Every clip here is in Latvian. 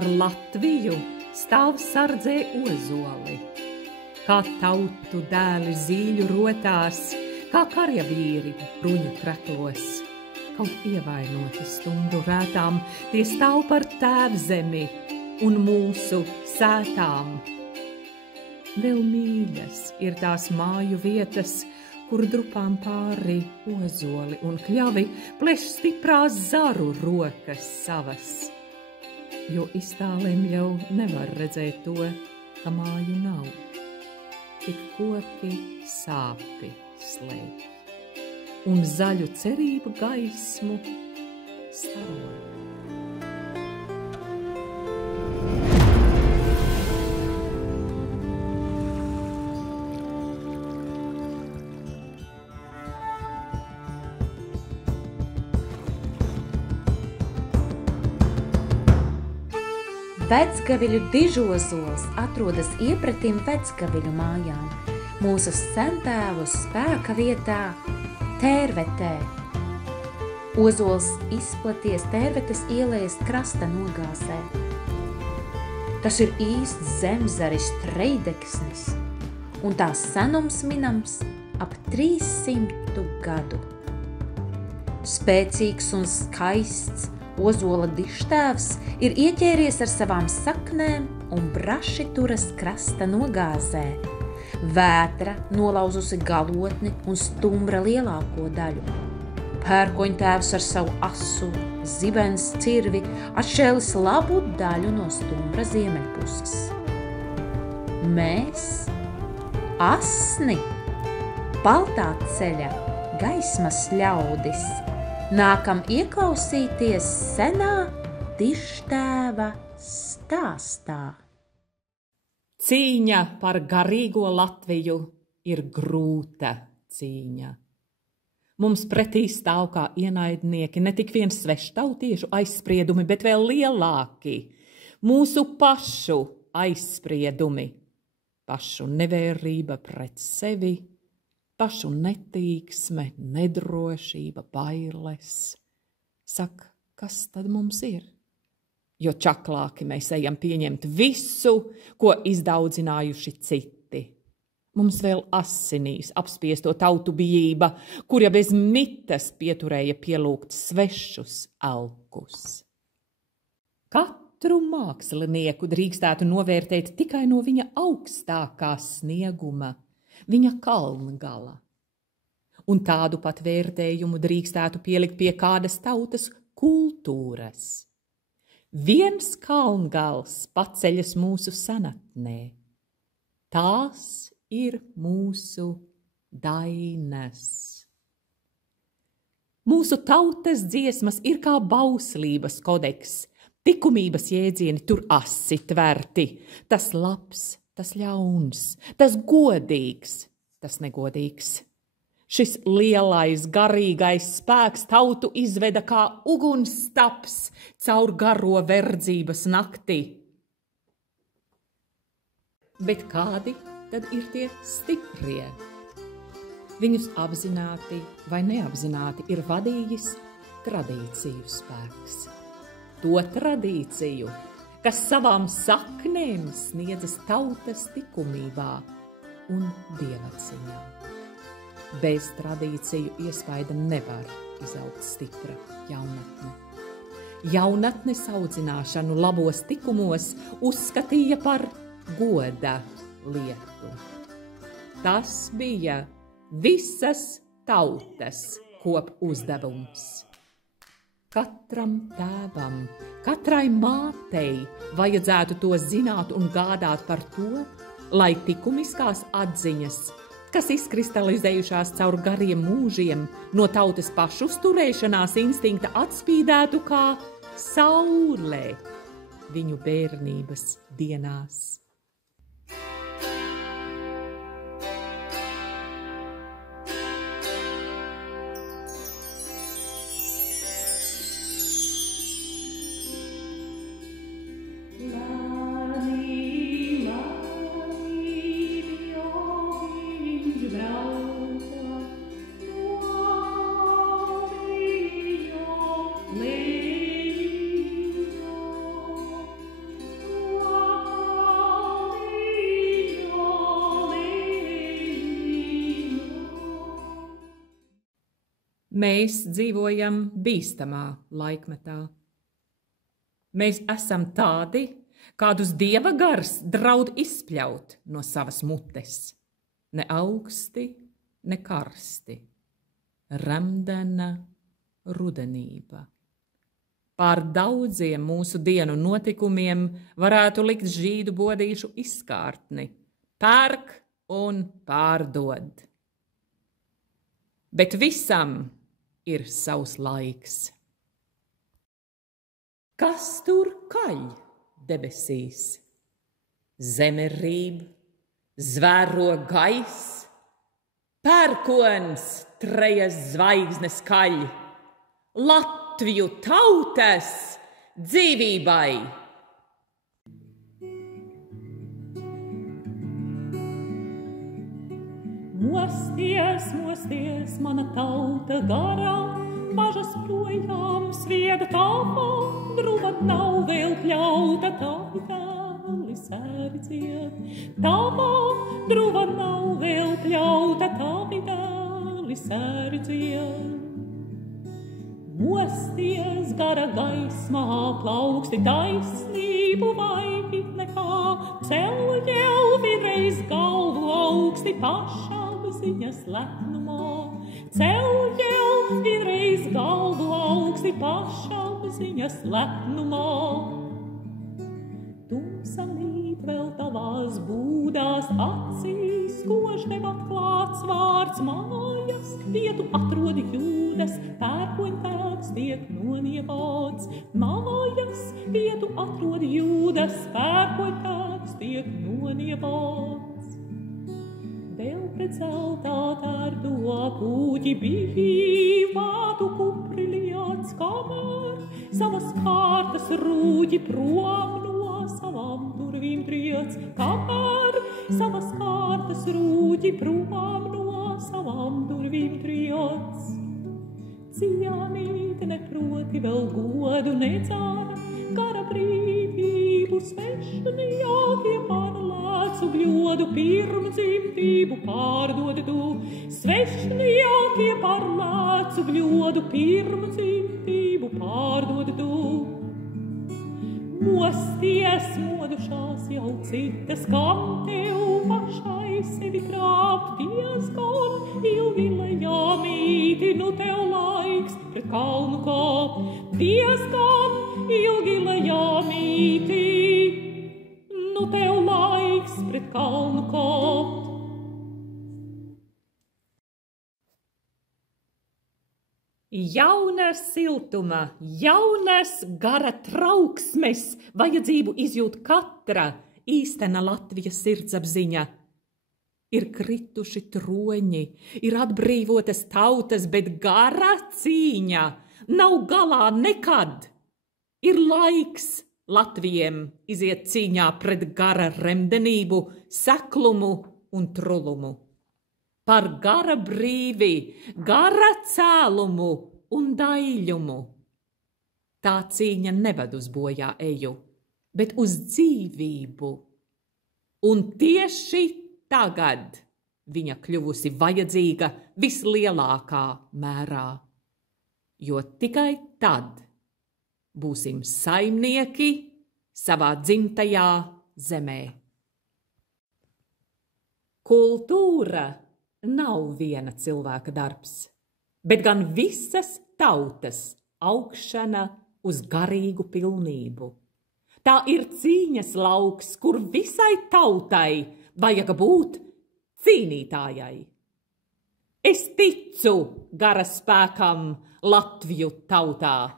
Par Latviju stāv sardzē ozoli, kā tautu dēli zīļu rotās, kā karavīri bruņu kreklos. Kaut ievainoti stumbru rētām, tie stāv par tēvzemi un mūsu sētām. Vēl mīļas ir tās māju vietas, kur drupām pāri ozoli un kļavi pleš stiprās zaru rokas savas. Jo iztālēm jau nevar redzēt to, ka māju nav, tik koki sāpi slēpj, un zaļu cerību gaismu staro. Vecgaviļu dižozols atrodas iepratim Vecgaviļu mājām, mūsu sentēvu spēka vietā Tērvetē. Ozols izplaties Tērvetes ielējas krasta nogāzē. Tas ir īsts zemzaris treideksnis, un tās senums minams ap 300 gadu. Spēcīgs un skaists ozola dižtēvs ir ieķēries ar savām saknēm un braši turas krasta nogāzē. Vētra nolauzusi galotni un stumbra lielāko daļu. Pērkoņtēvs ar savu asu, zibens cirvi atšķēlis labu daļu no stumbra ziemeļpuses. Mēs, asni, baltā ceļa, gaismas ļaudis, nākam ieklausīties senā dižtēva stāstā. Cīņa par garīgo Latviju ir grūta cīņa. Mums pretī stāv kā ienaidnieki ne tik vien sveštautiešu aizspriedumi, bet vēl lielāki – mūsu pašu aizspriedumi, pašu nevērība pret sevi, pašu netīksme, nedrošība, bailes. Sak, kas tad mums ir? Jo čaklāki mēs ejam pieņemt visu, ko izdaudzinājuši citi. Mums vēl asinīs apspiesto tautu bijība, kura bez mitas pieturēja pielūgt svešus elkus. Katru mākslinieku drīkstētu novērtēt tikai no viņa augstākā snieguma, viņa kalngala. Un tādu pat vērtējumu drīkstētu pielikt pie kādas tautas kultūras. Viens kalngals paceļas mūsu senatnē. Tās ir mūsu dainas. Mūsu tautas dziesmas ir kā bauslības kodeks, likumības jēdzieni tur asi tverti. Tas labs, tas ļauns, tas godīgs, tas negodīgs. Šis lielais, garīgais spēks tautu izveda kā ugunsstaps caur garo verdzības nakti. Bet kādi tad ir tie stiprie? Viņus apzināti vai neapzināti ir vadījis tradīciju spēks. To tradīciju, kas savām saknēm sniedzas tautas likumībā un dievaciņā. Bez tradīciju iespaida nevar izaugt stipra jaunatne. Jaunatnes audzināšanu labos likumos uzskatīja par goda lietu. Tas bija visas tautas kopuzdevums. Katram tēvam, katrai mātei vajadzētu to zināt un gādāt par to, lai likumiskās atziņas, kas izkristalizējušās caur gariem mūžiem, no tautas pašu uzturēšanās instinkta atspīdētu kā saulē viņu bērnības dienās. Mēs dzīvojam bīstamā laikmetā. Mēs esam tādi, kādus Dieva gars draud izspļaut no savas mutes. Ne augsti, ne karsti. Remdena rudenība. Pār daudziem mūsu dienu notikumiem varētu likt žīdu bodīšu izkārtni. Pērk un pārdod. Bet visam ir savs laiks. Kas tur kaļ debesīs? Zeme rīb, zvēro gaiss, pērkons trejas zvaigznes kaļ, Latviju tautas dzīvībai! Mosties, mosties, mana tauta garā, bažas projām svieda tāpā, druva nav vēl pļauta, tavi dēli sērdziet. Tāpā druva nav vēl pļauta, tavi dēli sērdziet. Mosties, gara gaismā, plauksti taisnību vaigi nekā, cel jau vienreiz galvu augsti pašapziņas lepnumā. Cel jau vienreiz galvu augsti pašapziņas lepnumā. Tumsa mīt vēl tavās būdās acīs, kož tev atklāts vārds mājas, vietu atrod jūdas, pērkoņtēvs tiek nonievots. Mājas, vietu atrod jūdas, pērkoņtēvs tiek nonievots. Vēl pret zeltā tērdo pūķi bija vātu kupri liets, kamēr savas kārtas rūķi prom no savām durvīm triec, kamēr savas kārtas rūķi prom no savām durvīm triec. Cienīt neproti vēl godu nedzāra, gara brīvību svešniekie par lēcu bļodu pirmdzimtību pārdod tu. Svešniekie par lēcu bļodu pirmdzimtību pārdod tu. Mosties, modušās jau citas, kam tev pašai sevi krāpt diezgan ilgi lejāmīti, nu tev laiks pret kalnu kāpt. Diezgan ilgi lejāmīti, nu tev laiks pret kalnu kāpt. Jauna siltuma, jaunas gara trauksmes vajadzību izjūt katra īstena Latvijas sirdsapziņa. Ir krituši troņi, ir atbrīvotas tautas, bet gara cīņa nav galā nekad. Ir laiks Latvijiem iziet cīņā pret gara remdenību, seklumu un trulumu. Par gara brīvi, gara cēlumu un daļumu. Tā cīņa neved uz bojā eju, bet uz dzīvību. Un tieši tagad viņa kļuvusi vajadzīga vislielākā mērā, jo tikai tad būsim saimnieki savā dzimtajā zemē. Kultūra nav viena cilvēka darbs, bet gan visas tautas augšana uz garīgu pilnību. Tā ir cīņas lauks, kur visai tautai vajag būt cīnītājai. Es ticu gara spēkam Latviju tautā.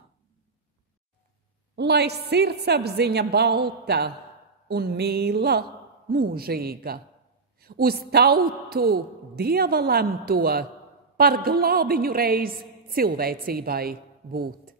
Lai sirdsapziņa balta un mīla mūžīga, uz tautu Dieva lemto par glābiņu reiz cilvēcībai būt.